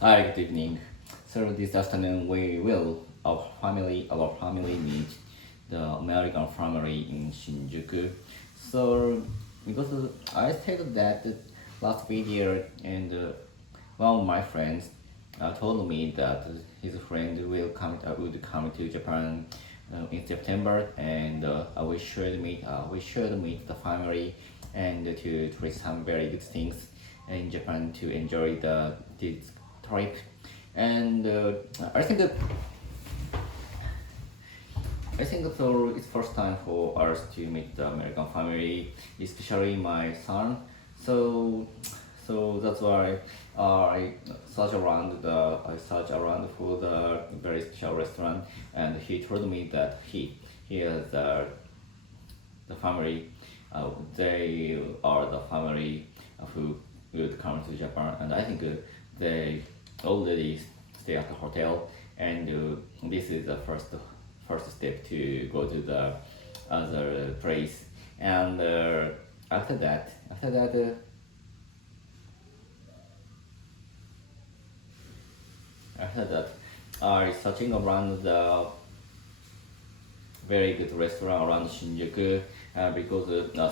Hi, good evening. So this afternoon our family meet the American family in Shinjuku. So because I said that last video and one of my friends told me that his friend would come to Japan in September, and we should meet the family and to try some very good things in Japan to enjoy the this trip. And I think so. It's first time for us to meet the American family, especially my son. So, so that's why I search around for the very special restaurant, and he told me that he has the family. They are the family who would come to Japan, and I think they already stay at the hotel, and this is the first step to go to the other place. And after that, I searching around the very good restaurant around Shinjuku because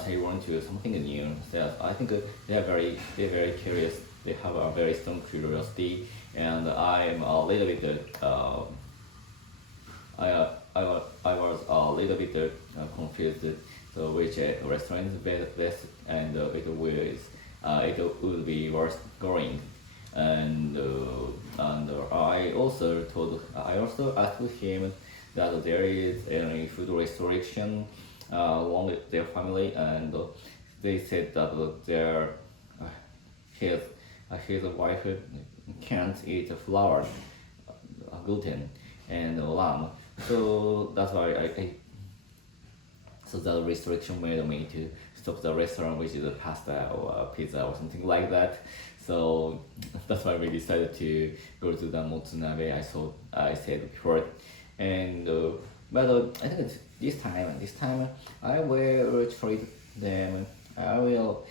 they want to something new. So I think they're very curious. They have a very strong curiosity, and I'm a little bit I was a little bit confused. So which restaurant is best, and it would be worth going. And I also asked him that there is any food restriction along with their family, and they said that uh, his his wife can't eat flour, gluten, and lamb. So that's why so the restriction made me to stop the restaurant, which is a pasta or a pizza or something like that. So that's why we decided to go to the Motsunabe I said before. And but I think this time I will treat them. I will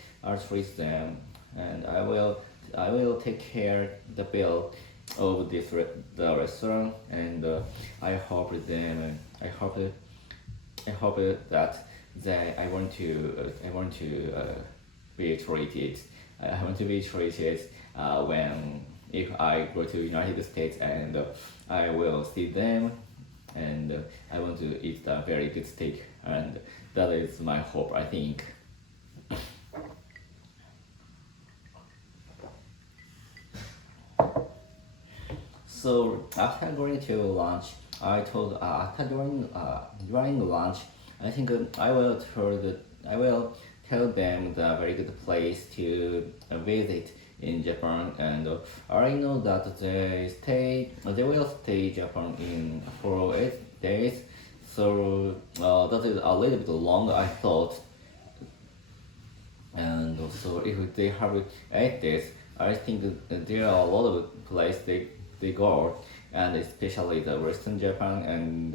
treat them, and I will take care the bill of the restaurant, and I hope that be treated. I want to be treated when if I go to United States, and I will see them, and I want to eat a very good steak, and that is my hope, I think. So after going to lunch, after during lunch, I think I will tell them the very good place to visit in Japan, and I know that they will stay Japan in for 8 days, so that is a little bit long, I thought. And also, if they have 8 days, I think that there are a lot of places they go, and especially the Western Japan, and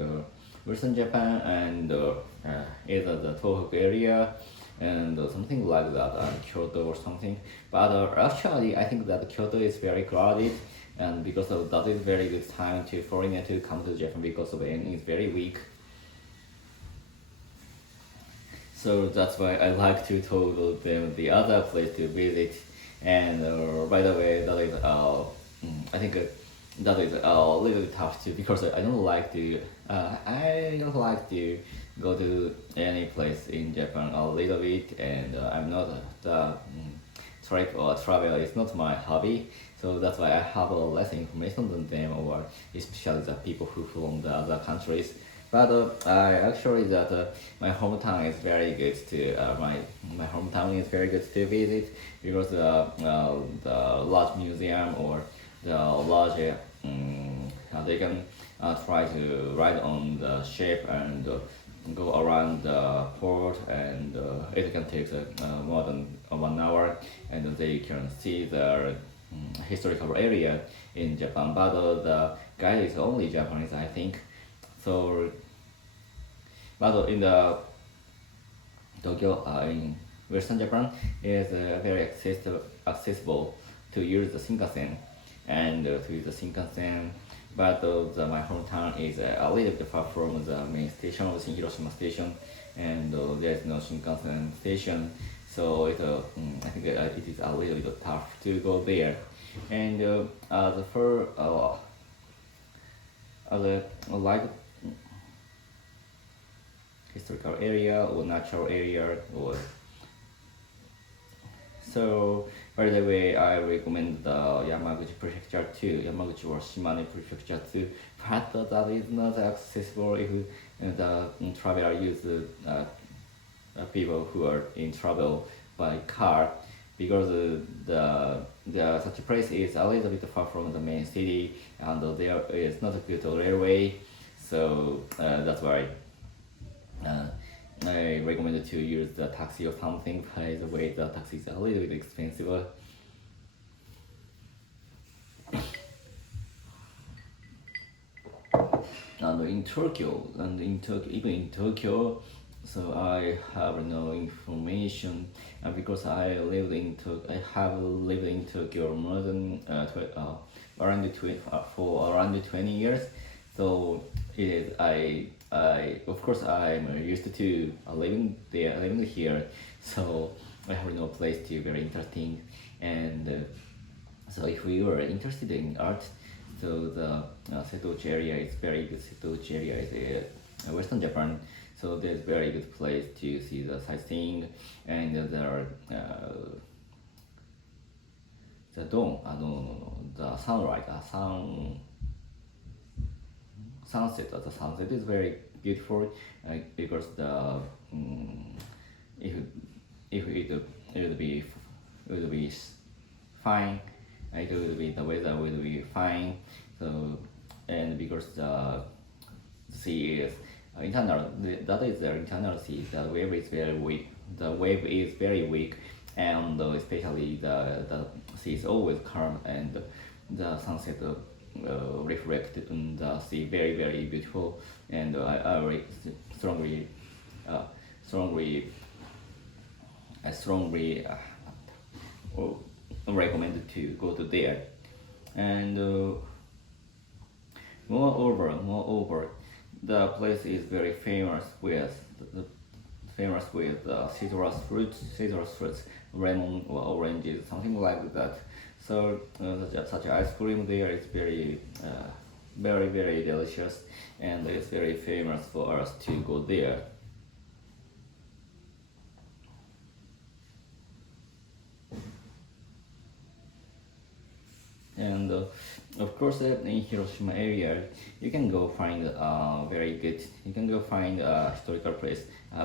either the Tohoku area, and something like that, Kyoto or something. But actually, I think that Kyoto is very crowded, and because of that is very good time to foreigner to come to Japan because of yen is very weak. So that's why I like to tell them the other place to visit. And by the way, I think that is a little tough too, because I don't like to go to any place in Japan a little bit, and I'm not trek or travel is not my hobby. So that's why I have a less information than them, or especially the people who from the other countries. But I actually that my hometown is very good to my hometown is very good to visit, because the large museum, or the large they can try to ride on the ship, and go around the port, and it can take more than 1 hour, and they can see the historical area in Japan. But the guide is only Japanese, I think. So, but in the Tokyo, in Western Japan, is very accessible to use the Shinkansen, and to the Shinkansen. But my hometown is a little bit far from the main station of the Hiroshima station, and there is no Shinkansen station, so I think it is a little bit tough to go there. And the for like historical area or natural area or so. By the way, I recommend the Yamaguchi prefecture too, Yamaguchi or Shimane prefecture too, but that is not accessible if the traveler use people who are in travel by car, because the such a place is a little bit far from the main city, and there is not a good railway, so that's why I recommend to use the taxi or something. By the way, the taxi is a little bit expensive. And even in Tokyo, so I have no information, because I have lived in Tokyo more than for around 20 years. So it is I of course I'm used to living here, so I have no place to very interesting. And so if we were interested in art, so the Setouchi area is very good. Setouchi area is Western Japan, so there's very good place to see the sightseeing, and there are the dawn, no, the sunrise, sunset. The sunset is very beautiful, because if it would be fine, the weather will be fine. So, and because the sea is internal, that is the internal sea. The wave is very weak. And especially the sea is always calm, and the sunset reflected in the sea very beautiful. And I strongly recommend to go to there. And moreover, the place is very famous with citrus fruits, lemon or oranges, something like that. So such ice cream there is very delicious, and it's very famous for us to go there. And of course, in Hiroshima area, you can go find historical place,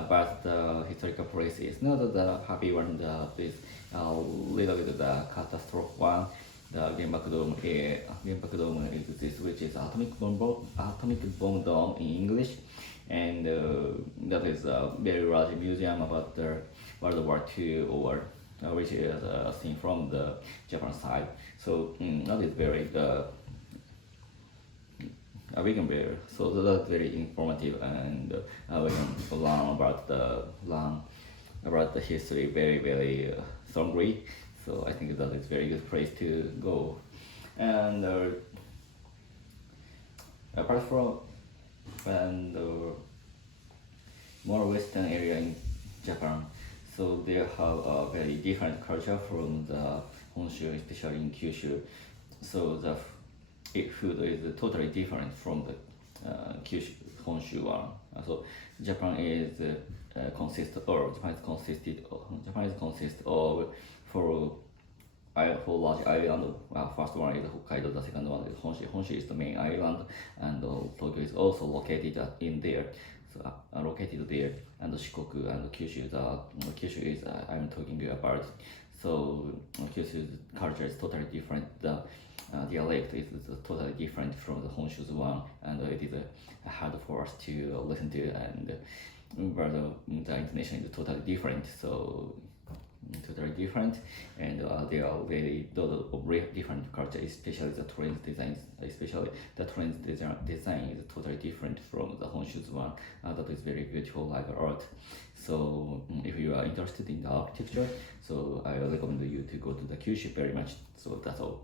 but the historical place is not the happy one. This little bit the catastrophe one. The Genpaku Dome is this, which is atomic bomb dome in English, and that is a very large museum about the World War II, or which is seen from the Japan side. So that is very we can be, so that's very informative, and we can learn about the history very strongly. So I think that is very good place to go. And apart from more western area in Japan, so they have a very different culture from the Honshu, especially in Kyushu. So the food is totally different from the Honshu one. So Japan is Japan is consist of four large island. First one is Hokkaido. The second one is Honshu. Honshu is the main island, and Tokyo is also located in there. So located there, and Shikoku and Kyushu. Kyushu is I'm talking about. So Kyushu's culture is totally different. The dialect is totally different from the Honshu's one, and it is hard for us to listen to, and but the intonation is totally different. So totally different, and they are very different culture, especially the trends designs. Especially the trends design is totally different from the Honshu's one. That is very beautiful, like art. So if you are interested in the architecture, so I recommend you to go to the Kyushu very much. So that's all.